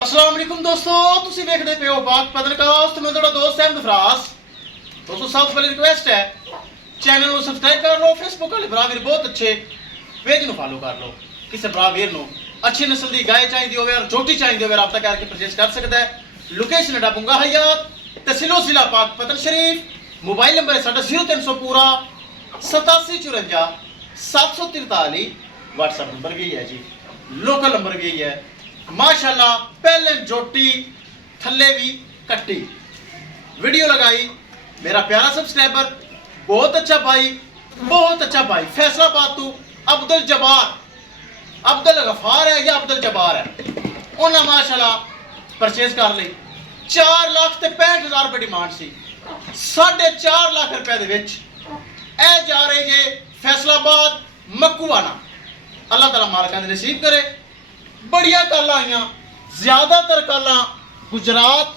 अस्सलाम वालेकुम दोस्तों, तुसी देखदे पे हो पाक पॉडकास्ट। मैं तेरा दोस्त अहमद फराज। दोस्तों सबसे पहले रिक्वेस्ट है, चैनल को सब्सक्राइब कर लो। फेसबुक वाले भरा वीर बहुत अच्छे पेज को फॉलो कर लो। किसी भरा वीर नो अच्छी नस्ल की गाय चाहिए होवे और झोटी चाहिए होवे राब्ता करके परचेज कर सकता है। लोकेशन है बुंगा हयात, तहसीलो जिला पाक पतन शरीफ। मोबाइल नंबर है साडा 0300 पूरा 8754 743। व्हाट्सएप नंबर भी है जी, लोकल नंबर भी है। माशाल्लाह पहले जोटी थल्ले भी कट्टी वीडियो लगाई। मेरा प्यारा सब्सक्राइबर बहुत अच्छा भाई, बहुत अच्छा भाई, फैसलाबाद तू अब्दुल जब्बार, अब्दुल गफार है या अब्दुल जब्बार है, उन्हें माशाल्लाह परचेज कर ली। 4,65,000 रुपये डिमांड सी। 4.5 लाख रुपए दे विच ए जा रही है फैसलाबाद मक्कूआना। अल्लाह ताला मालकां दे नसीब करे। बड़िया कल आईया, ज्यादातर कल गुजरात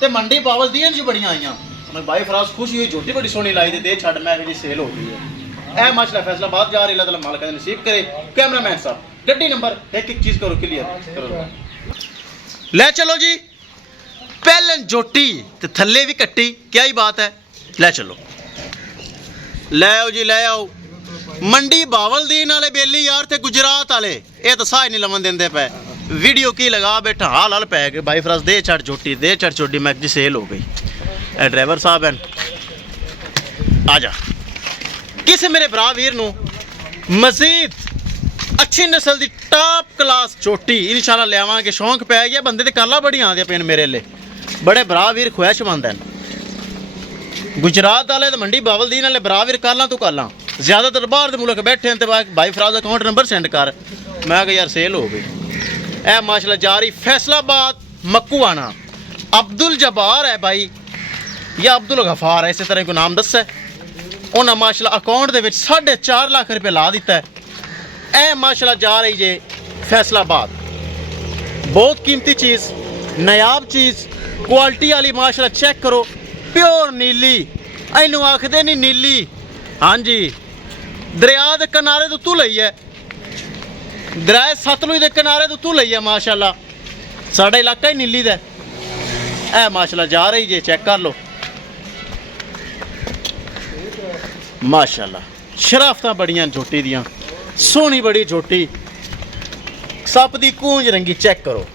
ते मंडी बावल दियां जी बड़िया आईया। मैं भाई फराज खुशी हुई, झोटी बड़ी सोहनी लाई दे छड़ मैं जी सेल हो गई है। ए माशाल्लाह फैसलाबाद जा रही, अल्लाह ताला मालकां दे नसीब करे। कैमरामैन साहब गड्डी नंबर एक चीज करो क्लियर करो, ले चलो जी। पहले झोटी ते थल्ले भी कट्टी, क्या ही बात है। ले चलो, ले आओ जी, ले आओ। मंडी बावल दीन वाले बेली यार थे गुजरात वाले, ये तो साह नहीं लवन देंदे पे। वीडियो की लगा बैठा हाल हाल पै गए। भाई फराज दे चढ़ झोटी, दे चढ़ झोटी, मैं जी सेल हो गई। ए ड्राइवर साहब हैं, आ जा। किस मेरे भरा वीर नू मजीद अच्छी नस्ल की टॉप क्लास झोटी इंशाल्लाह लियावांगे। शौक पै गया बंदे ते काला बड़ी आंदे पे मेरे ले, बड़े भरा वीर ख्वाहिशमंद हैं। गुजरात वाले तो मंडी बावल दीन वाले भरा वीर काला तू काला, ज्यादातर बाहर के मुल्क बैठे हैं। तो भाई फराज अकाउंट नंबर सेंड कर। मैं कहा यार सेल हो गई। ए माशाल्लाह जा रही फैसलाबाद मक्कूआना। अब्दुल जब्बार है भाई या अब्दुल गफार है, इसी तरह को नाम दस है। उन्हें माशाल्लाह अकाउंट के 4.5 लाख रुपये ला दिता है। ए माशाल्लाह जा रही जे फैसलाबाद, बहुत कीमती चीज़, नायाब चीज़, क्वालिटी वाली माशाल्लाह चेक करो। प्योर नीली, इनू आखदे नहीं नीली। हाँ जी, दरिया के किनारे तो तू लई है, दरिया सतलुज के किनारे तो तू लई है। माशाल्लाह साडा इलाका ही नीली दा। ए माशाल्लाह जा रही जे, चेक कर लो। माशाल्लाह शराफतां बड़ियां झोटी दियां, सोहनी बड़ी झोटी, सप दी कूंज रंगी, चेक करो।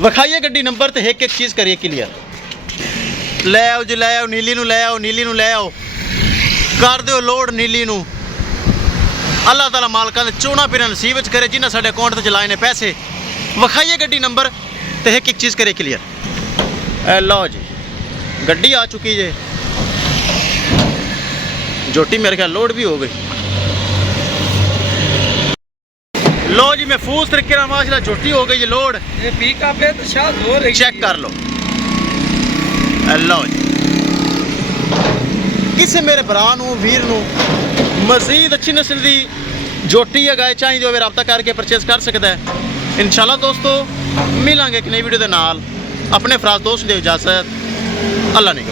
विखाइए गड्डी नंबर ते एक चीज़ करिए क्लियर। ले आओ जी, ले आओ नीली नू, ले आओ नीली नू, ले आओ कर दो लोड नीली नू। अल्लाह ताला मालकां दे चोना फिर नसीब च करे जिन्हें साडे अकाउंट ते चलाए ने पैसे। विखाइए गड्डी नंबर ते एक चीज़ करे क्लियर। ए लो जी, गड्डी आ चुकी जे, झोटी मेरे ख्याल लोड भी हो गई। लो जी, महफूज तरीके नाल माशाल्लाह झोटी हो गई लोड। ये पिकअप है तो शायद हो रही, चेक कर लो। लो जी, किसी मेरे भरा नू वीर नू मजीद अच्छी नस्ल की झोटी या गाय चाहिए हो, रब्ता करके परचेज कर सकता है। इंशाल्लाह दोस्तों मिलांगे एक नई वीडियो के नाल। अपने फराज दोस्त दे इजाजत, अल्लाह ने।